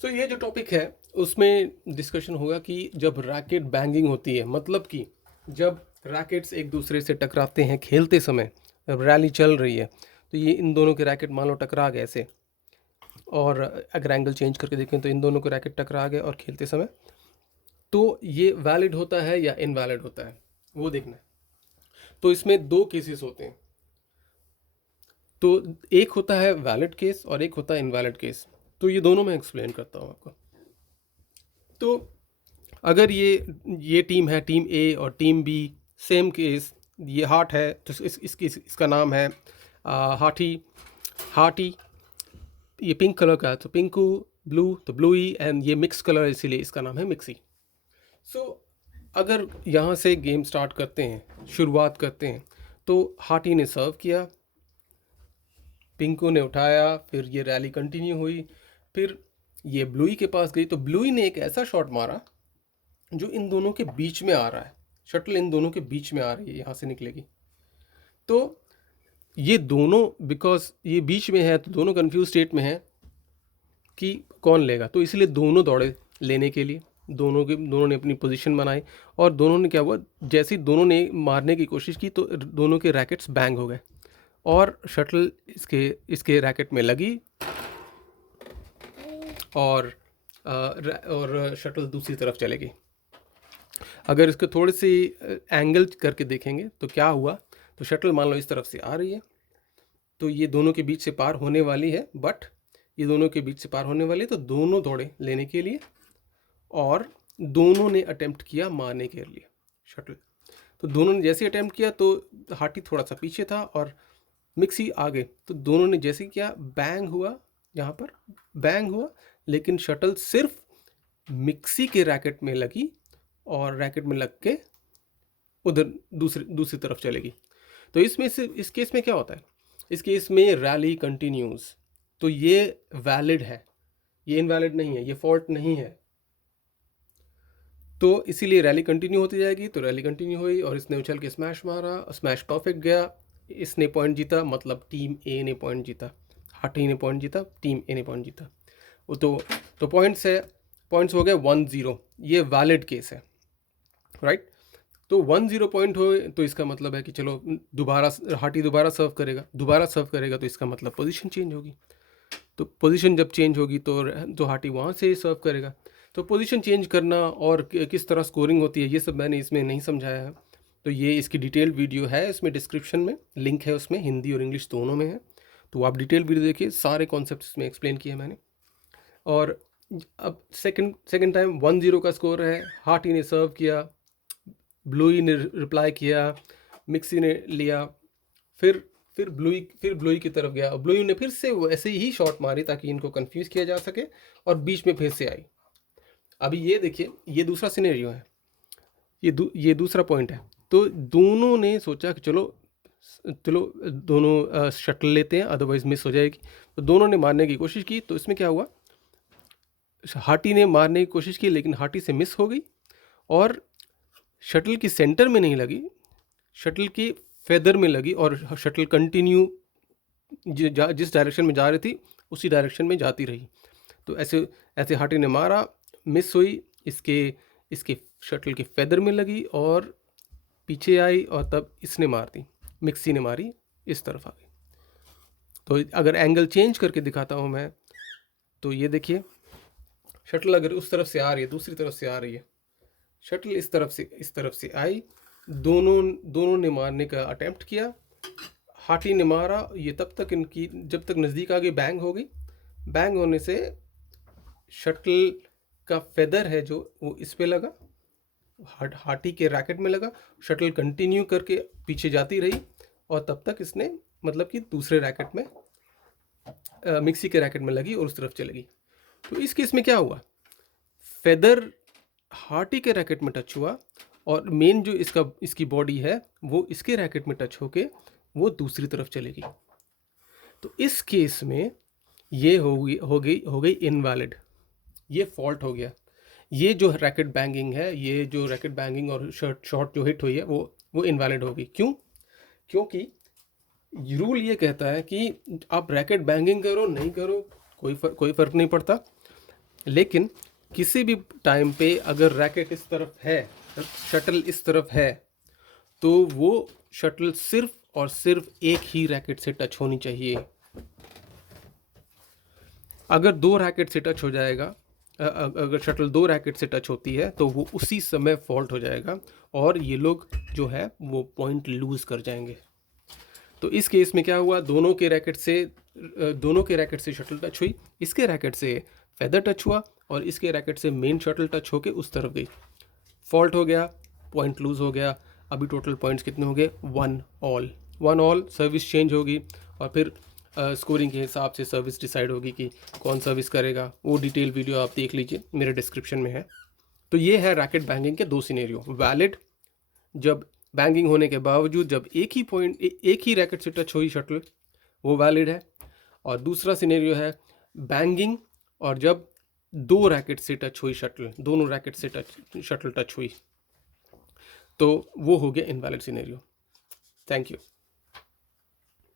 सो ये जो टॉपिक है उसमें डिस्कशन होगा कि जब रैकेट बैंगिंग होती है, मतलब कि जब रैकेट्स एक दूसरे से टकराते हैं खेलते समय, जब रैली चल रही है तो ये इन दोनों के रैकेट मान लो टकरा गए ऐसे, और अगर एंगल चेंज करके देखें तो इन दोनों के रैकेट टकरा गए और खेलते समय, तो ये वैलिड होता है या इनवैलिड होता है वो देखना है। तो इसमें दो केसेस होते हैं। तो एक होता है वैलिड केस और एक होता है इनवैलिड केस। तो ये दोनों मैं एक्सप्लेन करता हूँ आपको। तो अगर ये टीम है, टीम ए और टीम बी, सेम केस, ये हार्ट है तो इसका नाम है हाथी। हाथी ये पिंक कलर का है तो पिंकू, ब्लू तो ब्लूई, एंड ये मिक्स कलर है इसीलिए इसका नाम है मिक्सी। सो अगर यहाँ से गेम स्टार्ट करते हैं, शुरुआत करते हैं, तो हाथी ने सर्व किया, पिंकू ने उठाया, फिर ये रैली कंटिन्यू हुई, फिर ये ब्लूई के पास गई तो ब्लूई ने एक ऐसा शॉट मारा जो इन दोनों के बीच में आ रहा है। शटल इन दोनों के बीच में आ रही है, यहाँ से निकलेगी। तो ये दोनों, बिकॉज ये बीच में है तो दोनों कंफ्यूज स्टेट में है कि कौन लेगा, तो इसलिए दोनों दौड़े लेने के लिए। दोनों ने अपनी पोजीशन बनाई और दोनों ने क्या हुआ, जैसे ही दोनों ने मारने की कोशिश की तो दोनों के रैकेट्स बैंग हो गए और शटल इसके रैकेट में लगी और शटल दूसरी तरफ चलेगी। अगर इसको थोड़ी सी एंगल करके देखेंगे तो क्या हुआ, तो शटल मान लो इस तरफ से आ रही है तो ये दोनों के बीच से पार होने वाली है, बट ये दोनों के बीच से पार होने वाली है तो दोनों दौड़े लेने के लिए और दोनों ने अटेम्प्ट किया मारने के लिए शटल। तो दोनों ने जैसे अटेम्प्ट किया तो हाथी थोड़ा सा पीछे था और मिक्सी आगे, तो दोनों ने जैसे किया बैंग हुआ, यहाँ पर बैंग हुआ, लेकिन शटल सिर्फ मिक्सी के रैकेट में लगी और रैकेट में लग के उधर दूसरी तरफ चलेगी। तो इसमें से इस केस में क्या होता है, इस केस में रैली कंटिन्यूज, तो ये वैलिड है, ये इनवैलिड नहीं है, ये फॉल्ट नहीं है। तो इसीलिए रैली कंटिन्यू होती जाएगी। तो रैली कंटिन्यू हुई और इसने उछल के स्मैश मारा, स्मैश परफेक्ट गया, इसने पॉइंट जीता, मतलब टीम ए ने पॉइंट जीता, हाथी ने पॉइंट जीता, टीम ए ने पॉइंट जीता। वो तो पॉइंट्स हो गए 1-0, ये वैलिड केस है, राइट। तो 1-0 पॉइंट हो तो इसका मतलब है कि चलो हाथी दोबारा सर्व करेगा तो इसका मतलब पोजीशन चेंज होगी। तो पोजीशन जब चेंज होगी तो हाथी वहाँ से सर्व करेगा। तो पोजीशन चेंज करना और किस तरह स्कोरिंग होती है ये सब मैंने इसमें नहीं समझाया है, तो ये इसकी डिटेल वीडियो है, इसमें डिस्क्रिप्शन में लिंक है, उसमें हिंदी और इंग्लिश दोनों में है, तो आप डिटेल वीडियो देखिए, सारे कॉन्सेप्ट इसमें एक्सप्लेन किए मैंने। और अब सेकंड टाइम 1-0 का स्कोर है, हाथी ने सर्व किया, ब्लूई ने रिप्लाई किया, मिक्सी ने लिया, फिर ब्लूई की तरफ गया और ब्लूई ने फिर से वैसे ही शॉट मारी ताकि इनको कंफ्यूज किया जा सके और बीच में फिर से आई। अभी ये देखिए, ये दूसरा सिनेरियो है, ये दूसरा पॉइंट है। तो दोनों ने सोचा कि चलो दोनों शटल लेते हैं अदरवाइज मिस हो जाएगी, तो दोनों ने मारने की कोशिश की। तो इसमें क्या हुआ, हाथी ने मारने की कोशिश की लेकिन हाथी से मिस हो गई और शटल की सेंटर में नहीं लगी, शटल की फेदर में लगी और शटल कंटिन्यू जिस डायरेक्शन में जा रही थी उसी डायरेक्शन में जाती रही। तो ऐसे हाथी ने मारा, मिस हुई, इसके शटल के फेदर में लगी और पीछे आई और तब इसने मार दी, मिक्सी ने मारी, इस तरफ आ गई। तो अगर एंगल चेंज करके दिखाता हूँ मैं, तो ये देखिए, शटल अगर उस तरफ से आ रही है, दूसरी तरफ से आ रही है, शटल इस तरफ से आई, दोनों ने मारने का अटेम्प्ट किया, हाथी ने मारा, ये तब तक इनकी जब तक नज़दीक आ गई बैंग हो गई। बैंग होने से शटल का फेदर है जो वो इस पे लगा, हाथी के रैकेट में लगा, शटल कंटिन्यू करके पीछे जाती रही और तब तक इसने मतलब कि दूसरे रैकेट में मिक्सी के रैकेट में लगी और उस तरफ चलेगी। तो इस केस में क्या हुआ, फेदर हाथी के रैकेट में टच हुआ और मेन जो इसकी बॉडी है वो इसके रैकेट में टच होके वो दूसरी तरफ चलेगी। तो इस केस में ये हो गई इनवैलिड, ये फॉल्ट हो गया। ये जो रैकेट बैंगिंग है, ये जो रैकेट बैंगिंग और शॉट जो हिट हुई है वो इनवैलिड होगी। क्यों? क्योंकि रूल ये कहता है कि आप रैकेट बैंगिंग करो नहीं करो कोई फ़र्क नहीं पड़ता, लेकिन किसी भी टाइम पे अगर रैकेट इस तरफ है, शटल इस तरफ है, तो वो शटल सिर्फ और सिर्फ एक ही रैकेट से टच होनी चाहिए। अगर दो रैकेट से टच हो जाएगा, अगर शटल दो रैकेट से टच होती है तो वो उसी समय फॉल्ट हो जाएगा और ये लोग जो है वो पॉइंट लूज़ कर जाएंगे। तो इस केस में क्या हुआ, दोनों के रैकेट से शटल टच हुई, इसके रैकेट से फेदर टच हुआ और इसके रैकेट से मेन शटल टच होके उस तरफ गई, फॉल्ट हो गया, पॉइंट लूज़ हो गया। अभी टोटल पॉइंट्स कितने हो गए, 1-1, सर्विस चेंज होगी और फिर स्कोरिंग के हिसाब से सर्विस डिसाइड होगी कि कौन सर्विस करेगा। वो डिटेल वीडियो आप देख लीजिए, मेरे डिस्क्रिप्शन में है। तो ये है रैकेट बैंगिंग के दो सिनेरियो। वैलिड जब बैंगिंग होने के बावजूद जब एक ही रैकेट से टच हुई शटल, वो वैलिड है। और दूसरा सिनेरियो है बैंगिंग और जब दो रैकेट से टच हुई शटल, दोनों रैकेट से शटल टच हुई, तो वो हो गया इनवैलिड सिनेरियो। Thank you.